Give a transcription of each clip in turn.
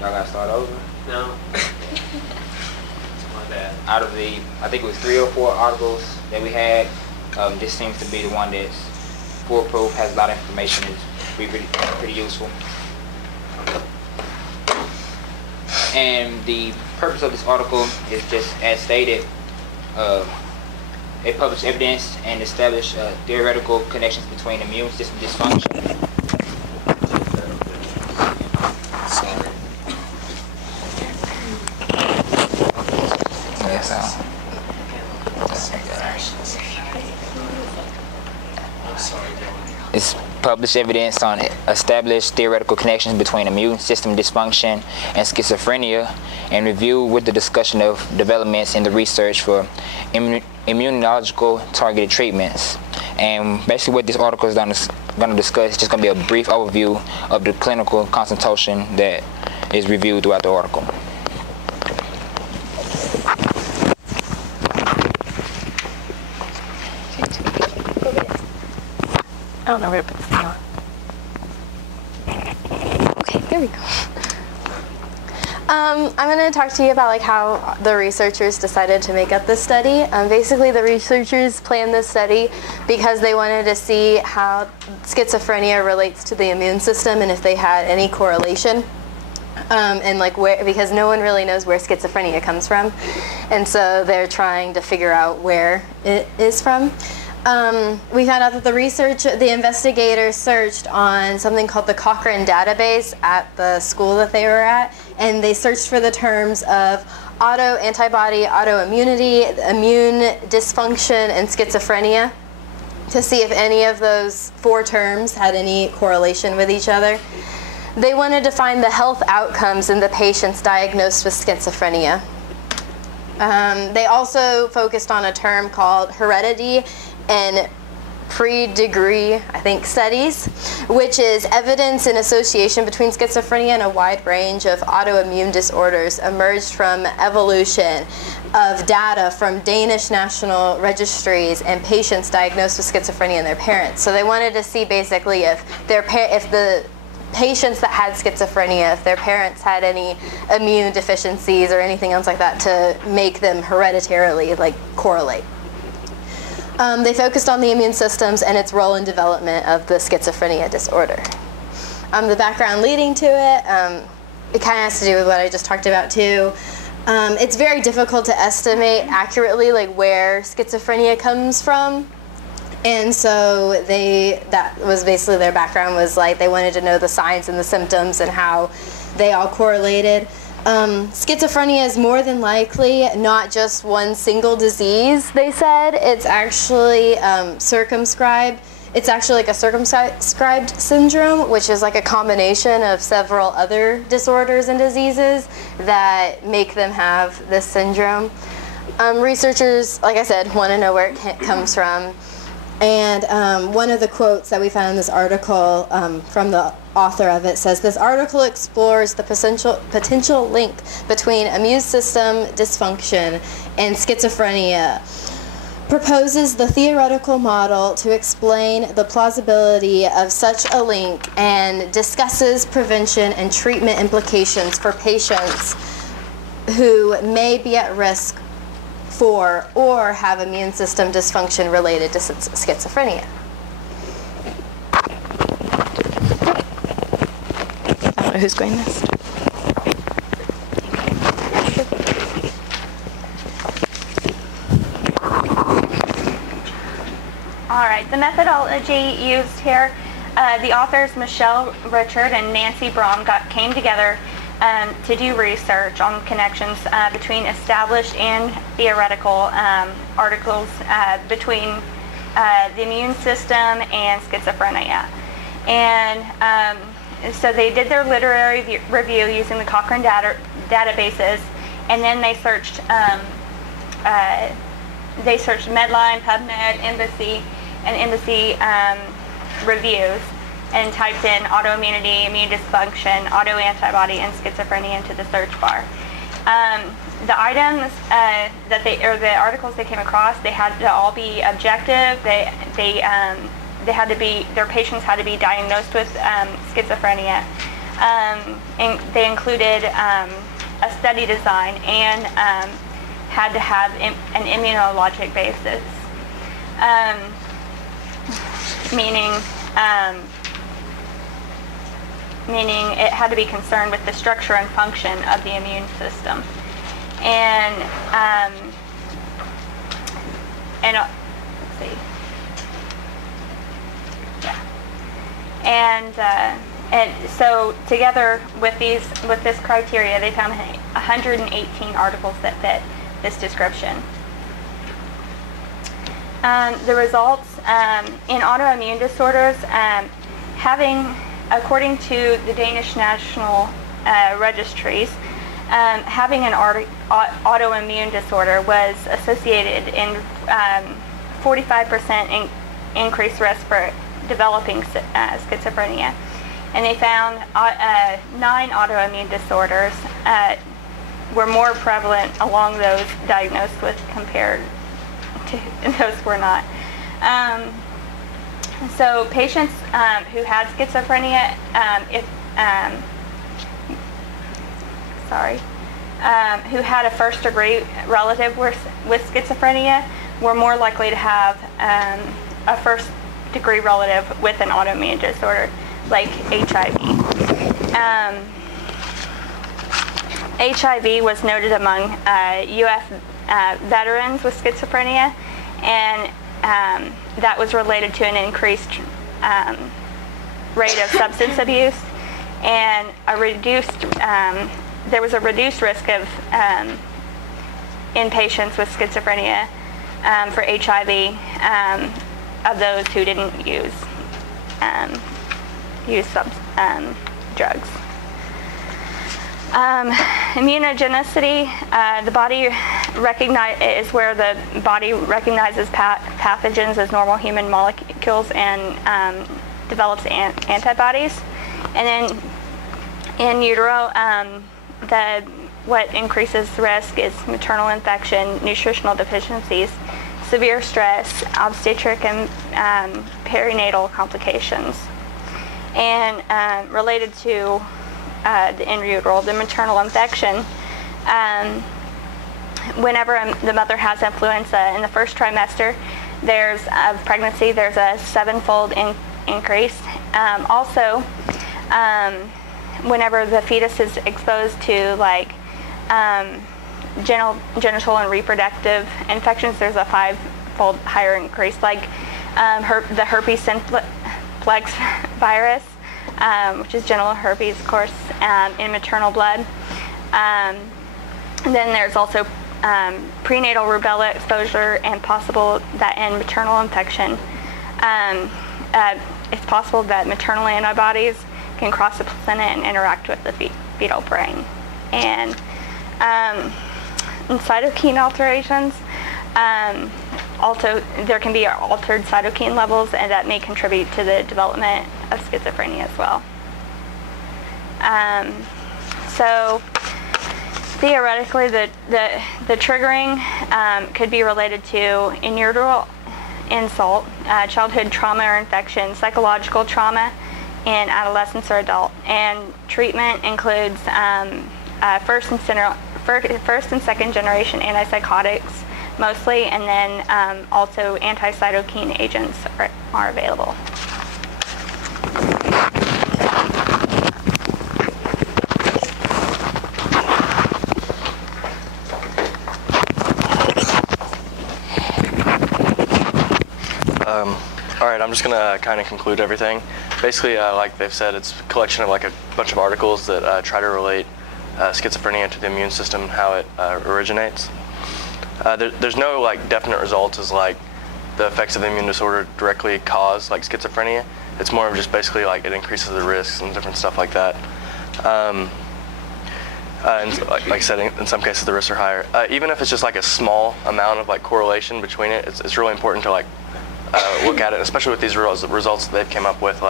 Y'all gotta start over? No. It's my bad. Out of the, I think it was 3 or 4 articles that we had, this seems to be the one that's foolproof, has a lot of information, is pretty useful. And the purpose of this article is just as stated, it published evidence and established theoretical connections between immune system dysfunction. Sorry. Yes, it's published evidence on established theoretical connections between immune system dysfunction and schizophrenia, and review with the discussion of developments in the research for immunological targeted treatments. And basically what this article is going to discuss is just going to be a brief overview of the clinical consultation that is reviewed throughout the article. I don't know where to put this thing on. Okay, there we go. I'm going to talk to you about how the researchers decided to make up this study. Basically, the researchers planned this study because they wanted to see how schizophrenia relates to the immune system and if they had any correlation. And because no one really knows where schizophrenia comes from, and so they're trying to figure out where it is from. We found out that the investigators searched on something called the Cochrane database at the school that they were at, and they searched for the terms of autoantibody, autoimmunity, immune dysfunction, and schizophrenia to see if any of those 4 terms had any correlation with each other. They wanted to find the health outcomes in the patients diagnosed with schizophrenia. They also focused on a term called heredity and pre-degree, I think, studies, which is evidence in association between schizophrenia and a wide range of autoimmune disorders emerged from evolution of data from Danish national registries and patients diagnosed with schizophrenia and their parents. So they wanted to see basically if the patients that had schizophrenia, if their parents had any immune deficiencies or anything else like that to make them hereditarily correlate. They focused on the immune systems and its role in development of the schizophrenia disorder. The background leading to it kind of has to do with what I just talked about too. It's very difficult to estimate accurately where schizophrenia comes from. And so that was basically their background, was they wanted to know the signs and the symptoms and how they all correlated. Schizophrenia is more than likely not just one single disease, they said. It's actually circumscribed. It's actually a circumscribed syndrome, which is a combination of several other disorders and diseases that make them have this syndrome. Researchers, like I said, want to know where it comes from. And one of the quotes that we found in this article from the author of it says, "This article explores the potential link between immune system dysfunction and schizophrenia, proposes the theoretical model to explain the plausibility of such a link, and discusses prevention and treatment implications for patients who may be at risk for or have immune system dysfunction related to schizophrenia." I don't know who's going next. All right, the methodology used here, the authors Michelle Richard and Nancy Braun came together to do research on connections between established and theoretical articles between the immune system and schizophrenia. And so they did their literary review using the Cochrane databases, and then they searched Medline, PubMed, Embassy reviews, and typed in autoimmunity, immune dysfunction, autoantibody, and schizophrenia into the search bar. The items the articles they came across, they had to all be objective. Their patients had to be diagnosed with schizophrenia. And they included a study design and had to have an immunologic basis, meaning it had to be concerned with the structure and function of the immune system. And let's see. Yeah. And so together with this criteria, they found 118 articles that fit this description. The results in autoimmune disorders, according to the Danish National Registries, having an autoimmune disorder was associated in 45% increased risk for developing schizophrenia. And they found 9 autoimmune disorders were more prevalent along those diagnosed with compared to those were not. So patients who had schizophrenia, who had a first-degree relative with schizophrenia were more likely to have a first-degree relative with an autoimmune disorder, like HIV. HIV was noted among U.S. Veterans with schizophrenia, and that was related to an increased rate of substance abuse and there was a reduced risk of in patients with schizophrenia for HIV of those who didn't use drugs. Immunogenicity, the body is where the body recognizes pathogens as normal human molecules and develops antibodies. And then in utero, what increases risk is maternal infection, nutritional deficiencies, severe stress, obstetric and perinatal complications. And related to the in utero, the maternal infection, whenever the mother has influenza in the first trimester of pregnancy, there's a 7-fold increase. Also, whenever the fetus is exposed to genital and reproductive infections, there's a 5-fold higher increase, like the herpes simplex virus, which is genital herpes, of course, in maternal blood. Then there's also prenatal rubella exposure, and possible that in maternal infection, it's possible that maternal antibodies can cross the placenta and interact with the fetal brain. And cytokine alterations, also there can be altered cytokine levels, and that may contribute to the development of schizophrenia as well. So theoretically, the triggering could be related to in utero insult, childhood trauma or infection, psychological trauma in adolescence or adult, and treatment includes first and second generation antipsychotics mostly, and then also anti-cytokine agents are available. All right, I'm just gonna kind of conclude everything. Basically, like they've said, it's a collection of a bunch of articles that try to relate schizophrenia to the immune system and how it originates. There's no definite results as the effects of the immune disorder directly cause schizophrenia. It's more of just basically it increases the risks and different stuff like that. And like I said, in some cases the risks are higher. Even if it's just a small amount of correlation between it, it's really important to look at it, especially with these results that they've came up with.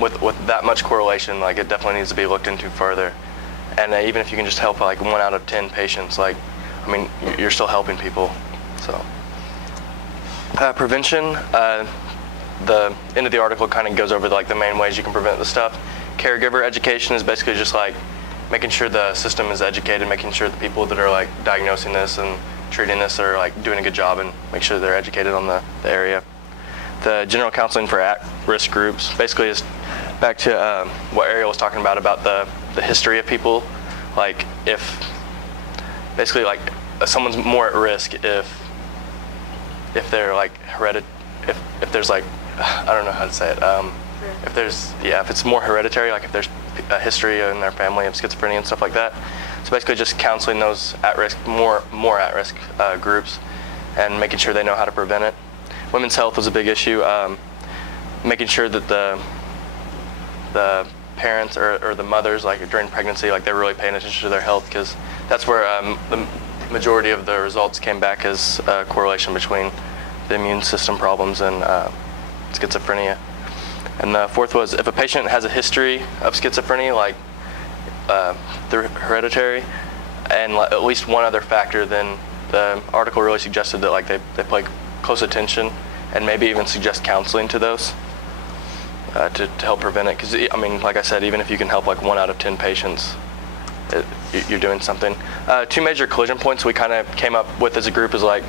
With that much correlation, it definitely needs to be looked into further. And even if you can just help 1 out of 10 patients, you're still helping people. So prevention, the end of the article kind of goes over the main ways you can prevent this stuff. caregiver education is basically just like making sure the system is educated, making sure the people that are like diagnosing this and treating this are like doing a good job, and make sure they're educated on the area. The general counseling for at-risk groups basically is back to what Ariel was talking about the history of people. Like if basically like someone's more at risk if they're like if there's like, I don't know how to say it, if it's more hereditary, like if there's a history in their family of schizophrenia and stuff like that. So basically just counseling those at-risk, more at-risk groups, and making sure they know how to prevent it. Women's health was a big issue. Making sure that the parents or the mothers, like during pregnancy, like they're really paying attention to their health, because that's where the majority of the results came back as a correlation between the immune system problems and schizophrenia. And the fourth was if a patient has a history of schizophrenia, like through hereditary, and at least one other factor, then the article really suggested that like they pay close attention and maybe even suggest counseling to those to help prevent it. Because I mean, like I said, even if you can help like 1 out of 10 patients, you're doing something. 2 major collision points we kind of came up with as a group is like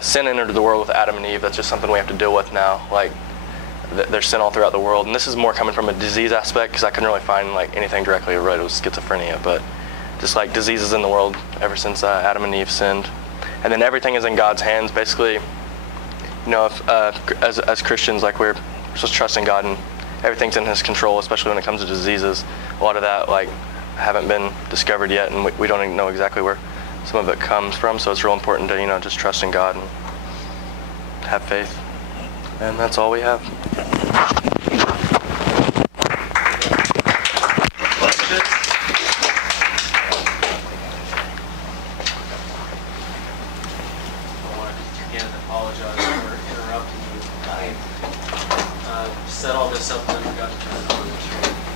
sin entered the world with Adam and Eve. That's just something we have to deal with now. Like there's sin all throughout the world, and this is more coming from a disease aspect, because I couldn't really find like anything directly related with schizophrenia, but just like diseases in the world ever since Adam and Eve sinned. And then everything is in God's hands. Basically, you know, if, as Christians, like we're supposed to trust in God, and everything's in His control, especially when it comes to diseases. A lot of that like haven't been discovered yet, and we don't even know exactly where some of it comes from. So it's real important to, you know, just trust in God and have faith. And that's all we have. Set all this up and then forgot to turn it on the screen.